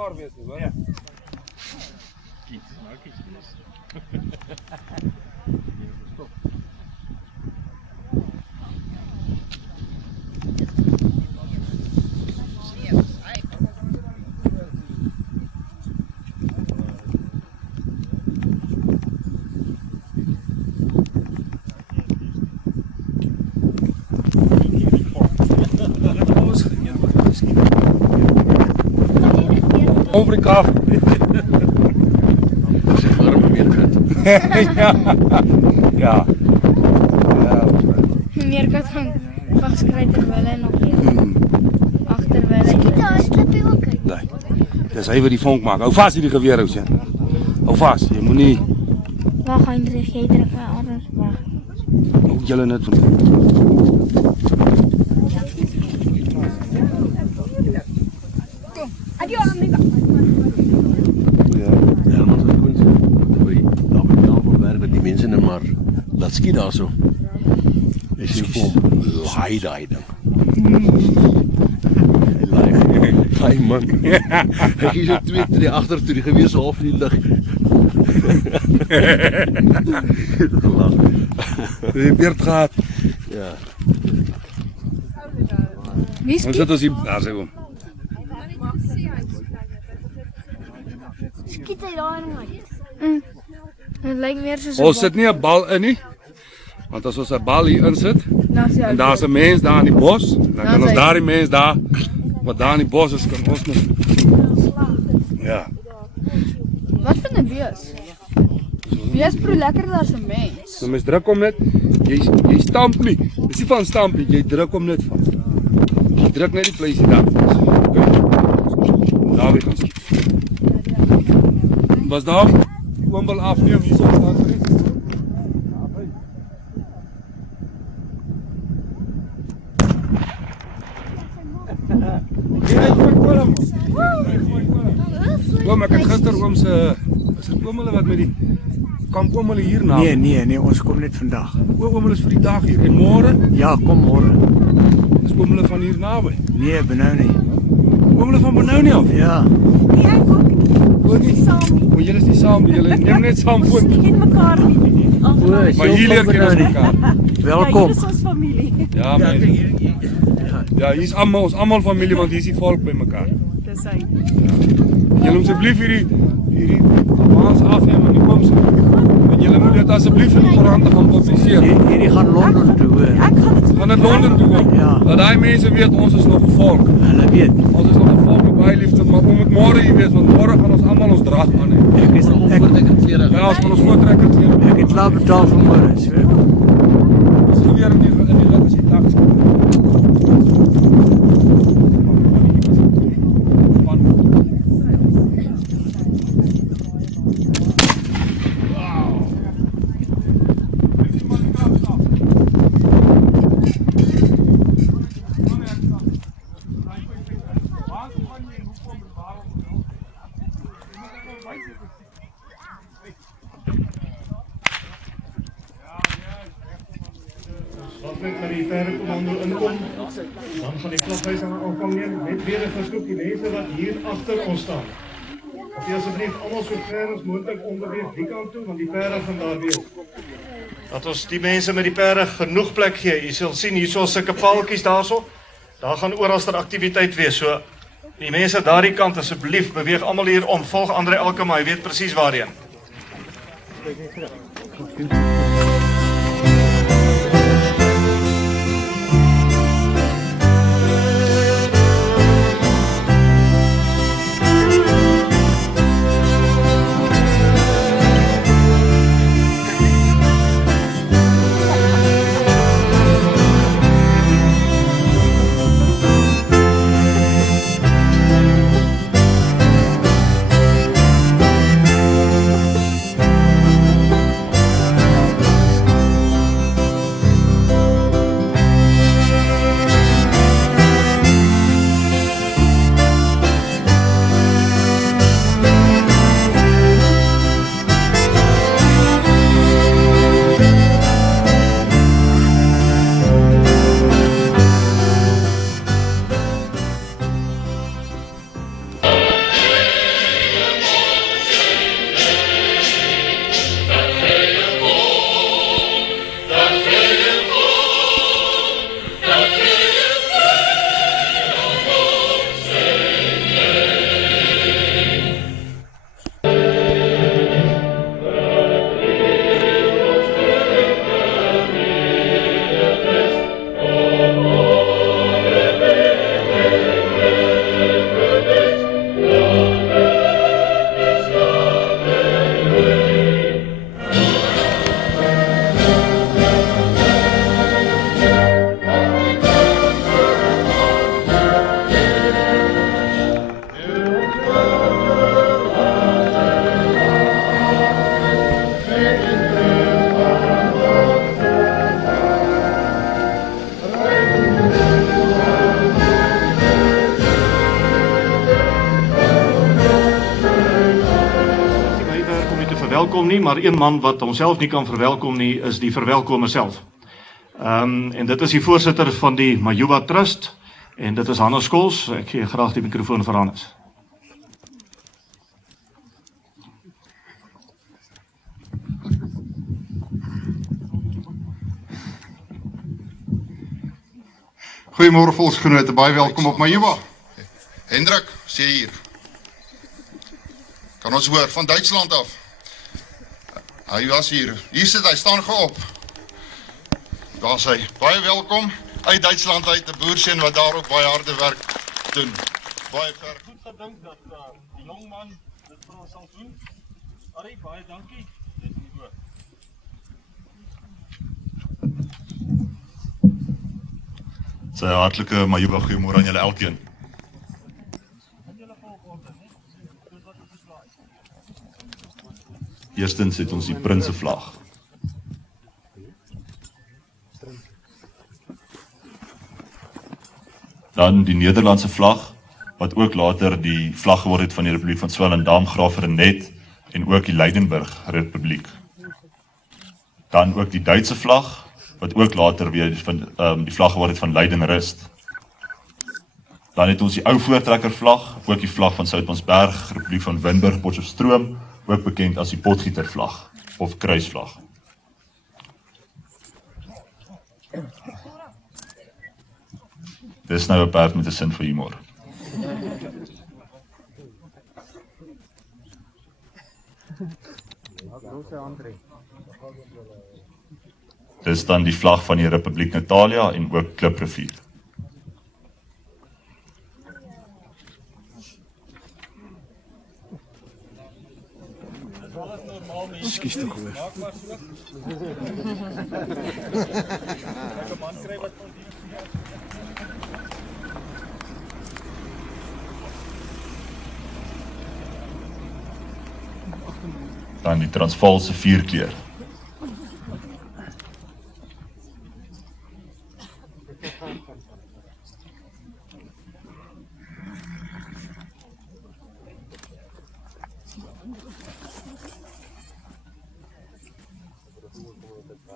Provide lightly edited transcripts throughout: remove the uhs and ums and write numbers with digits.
mekaar wees nie, hoor. Ja. Over die kaf. Arme meerkat. Ja. Ja. Meerkat gaan vastkry terwyl hy nog leef. Agterwyl hy Skiet daar, klip jy ook uit. Nee. Dis hy wat die vonk maak. Hou vas hierdie geweer, ou sien. Hou vas. Jy moenie Wag, Hendrik, jy druk my anders weg. ook julle net van. Herman se kunst. Daar by die tafel werk met die mense net maar laat skiet daar so. Is jy vir hom laai daai ding. Hy man. Hy gee so 2-3 agter toe die geweer so half in die lug. Die beerd gehad. Ja. Wie Ons skiet? sit ons hier, daar sê hom. Skiet hy daar uit. Dit lyk meer soos Ons sit nie 'n bal in nie. Want as ons 'n bal hier insit en daar's 'n mens daar in die bos, dan kan ons daardie mens daar wat daar in die bos is, kan ons nog. Ja. Wat van 'n wees? Wees proe lekkerder as 'n mens. So mens druk hom net. Jy stamp nie. Dis nie van stamp nie, jy druk hom net vas. Jy druk net die vleisie daar vas. Okay. Daar weer gaan skiet. Was daar? Die oom wil afneem hier so daar. Oom, ek het gister oom se is dit oom hulle wat met die kom hulle hier na? Nee, ons kom net vandag. Oom hulle is vir die dag hier en môre Ja, kom môre. is oom hulle van hier naby. Nee, benou nie. Oom hulle van Benoni af. Ja. Nee, ek ook nie. Hoor nie. Maar julle is nie saam nie. Julle neem net saam Ons foto. ken mekaar nie. Maar hier leer ken ons mekaar. Welkom. Hier is ons familie. Ja, man. Ja, hier is almal ons almal familie want hier is die volk by mekaar. Dis hy. Julle moet asseblief hierdie waans afneem aan die oom se. En julle moet dit asseblief in die koerant gaan publiseer. Hierdie gaan Londen toe, hoor. Ek gaan dit Gaan dit Londen toe kom. Ja. Dat daai mense weet ons is nog 'n volk. Hulle weet. Ons is nog 'n volk met baie liefde, maar om het môre jy weet, want môre gaan ons almal ons draad aan hê. Ek is Ja, ons gaan ons voortrekker klere. ek het klaar betaal vir môre, so. Ons gaan weer in die lug as die dag is. Wat met die verkommando inkom, dan gaan die klaphuis aan aanvang neem, met weer 'n versoek die mense wat hier agter ons staan. Of jy asseblief almal so ver as moontlik onderweeg die kant toe, want die perde gaan daar wees. Dat ons die mense met die perde genoeg plek gee. Jy sal sien hierso sulke paaltjies daarso. Daar gaan oralster aktiwiteit wees. So die mense daardie kant asseblief beweeg almal hier om. Volg Andre Elkema, hy weet presies waarheen. verwelkom nie, maar een man wat homself nie kan verwelkom nie, is die verwelkomer self. En dit is die voorsitter van die Majuba Trust, en dit is Hannes Skols. Ek gee graag die mikrofoon vir Hannes. Goeiemôre volksgenote, baie welkom op Majuba. Hendrik, sê hier. Kan ons hoor, van Duitsland af. Hy was hier. Hier sit hy, staan gou op. Daar is hy. Baie welkom uit Duitsland uit, 'n boerseun wat daar ook baie harde werk doen. Baie ver. Goed gedink dat die jong man dit vir ons sal doen. Arie, baie dankie. Dit is nie hoor. Sy hartlike Majuba goeiemôre aan julle elkeen. Eerstens het ons die Prinsevlag. Dan die Nederlandse vlag, wat ook later die vlag geword het van die Republiek van Swellendam, Graaf-Reinet en ook die Leidenburg Republiek. Dan ook die Duitse vlag, wat ook later weer van die vlag geword het van Leidenrust. Dan het ons die ou voortrekkervlag, ook die vlag van Soutpansberg, Republiek van Winburg, Potchefstroom, ook bekend as die Potgietervlag of kruisvlag. Dis nou 'n perd met 'n sin vir humor. Dis dan die vlag van die Republiek Natalia en ook Kliprivier. Skus tog hoor. Dan die Transvaalse vierkleur.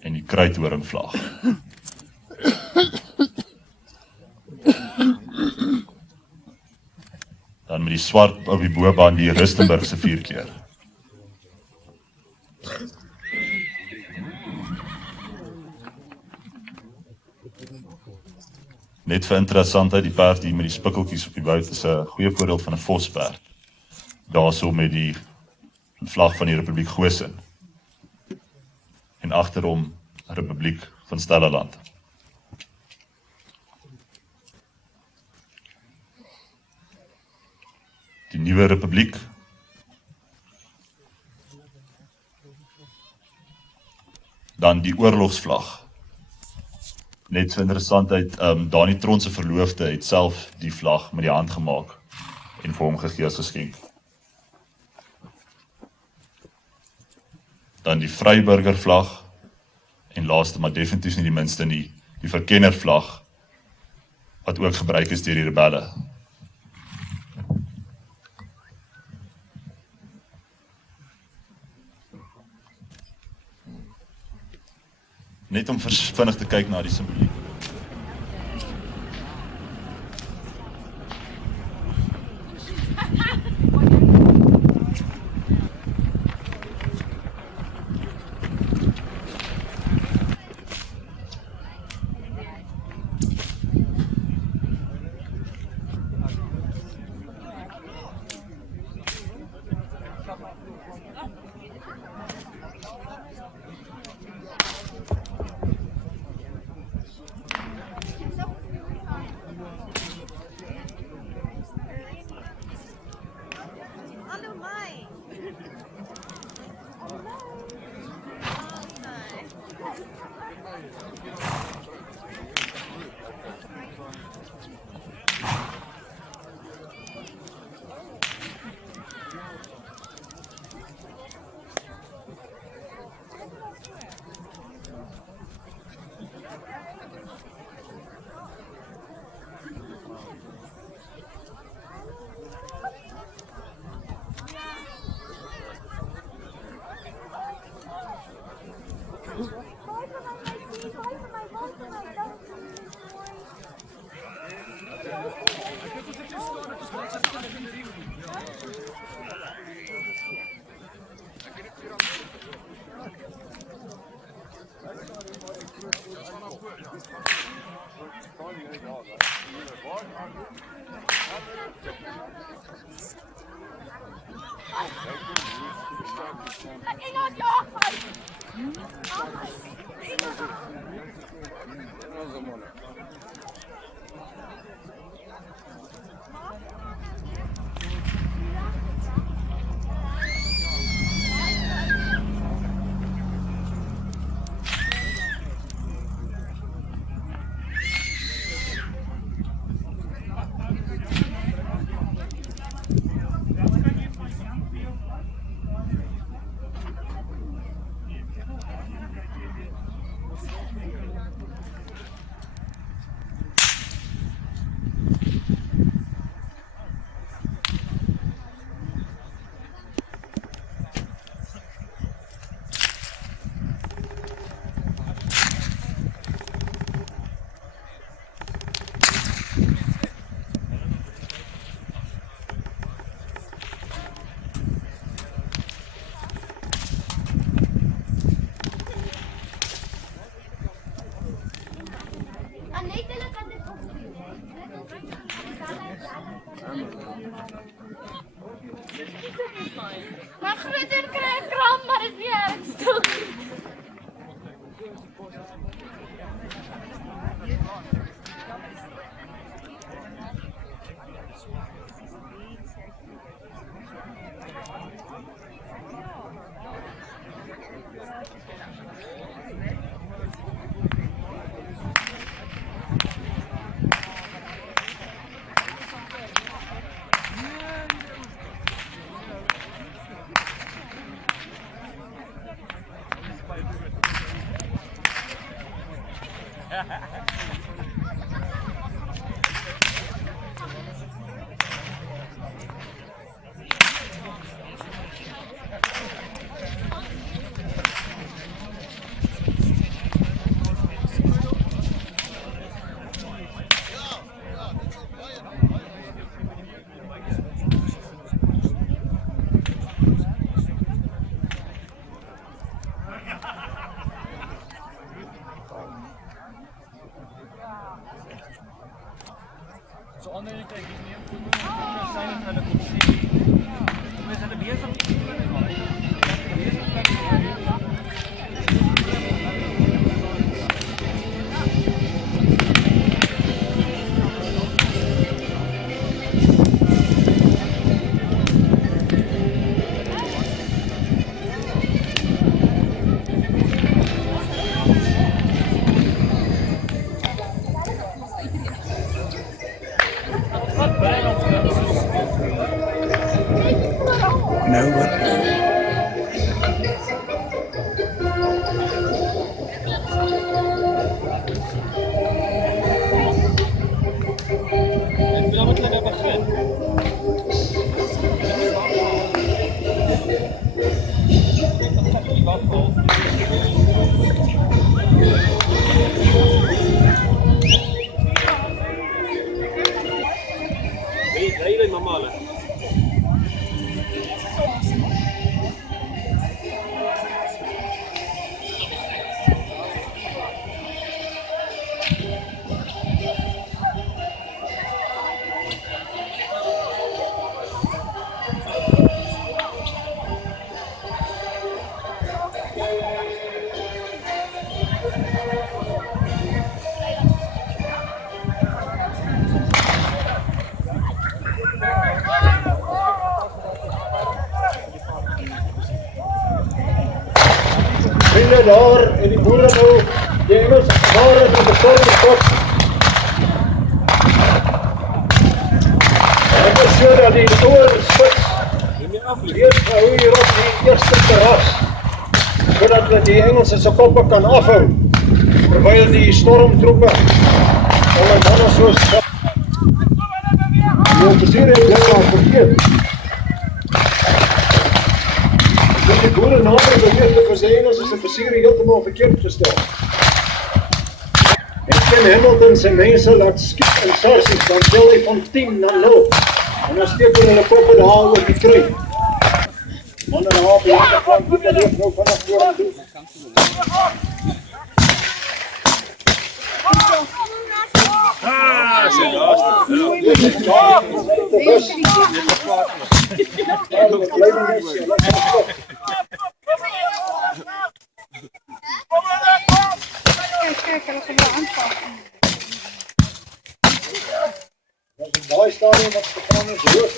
En die kruithoringvlag. Dan met die swart op die bobaan die Rustenburgse vierkleur. Net vir interessantheid, die perd hier met die spikkeltjies op die buit is 'n goeie voorbeeld van 'n vosperd. Daarso met die vlag van die Republiek Goosen. En agterom Republiek van Stellenland. Die nuwe Republiek. Dan die oorlogsvlag. Net so interessantheid, Dani Tron se verloofde het self die vlag met die hand gemaak en vir hom gegee as geskenk. Dan die Vryburgervlag en laaste maar definitief nie die minste nie, die Verkennervlag wat ook gebruik is deur die rebelle. Net om vinnig te kyk na die simboliek. Maar groter krijg ik kramp, maar het is niet ernstig. No, but Vrienden daar in die boeren nou, die Engels daar in die bestorming tot. Ek is so dat die torenspits eerst gehou hier op die eerste terras, sodat we die Engelse se koppe kan afhou, terwyl die stormtroepe hulle manne so stap. Die offisier het dit al vergeet. Die boere nader beweeg vir sy Engels is 'n versiering heeltemal verkeerd gestel. En Tim Hamilton sy mense laat skiet in sarsies, dan tel hy van 10 na 0. En dan steek hulle koppe daar oor die kruin. Manne na half jaar van dit leef nou vanaf voor toe. Kijk, hulle gaan jou aanval. Daai stadium wat gegaan is, hoog.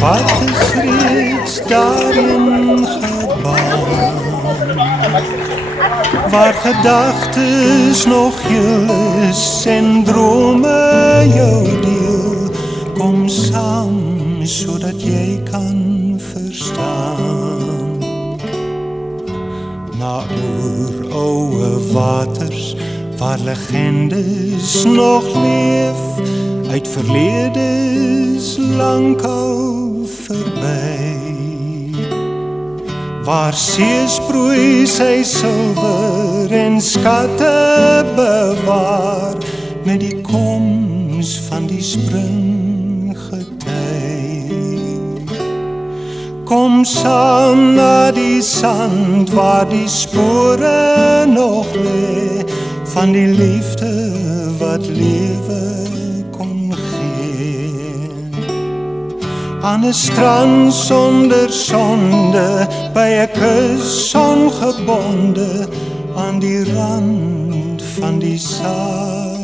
Pad is reeds daarin gebaan, waar gedagtes nog je is en drome jou deel, kom saam. legendes nog leef uit verledes lankal verby. Waar see sproei sy silwer en skatte bewaar met die koms van die springgety. Kom saam na die sand waar die spore nog lê van die liefde wat lewe kon gee. Aan 'n strand sonder sonde, by 'n kus ongebonde, aan die rand van die Sabbatsee.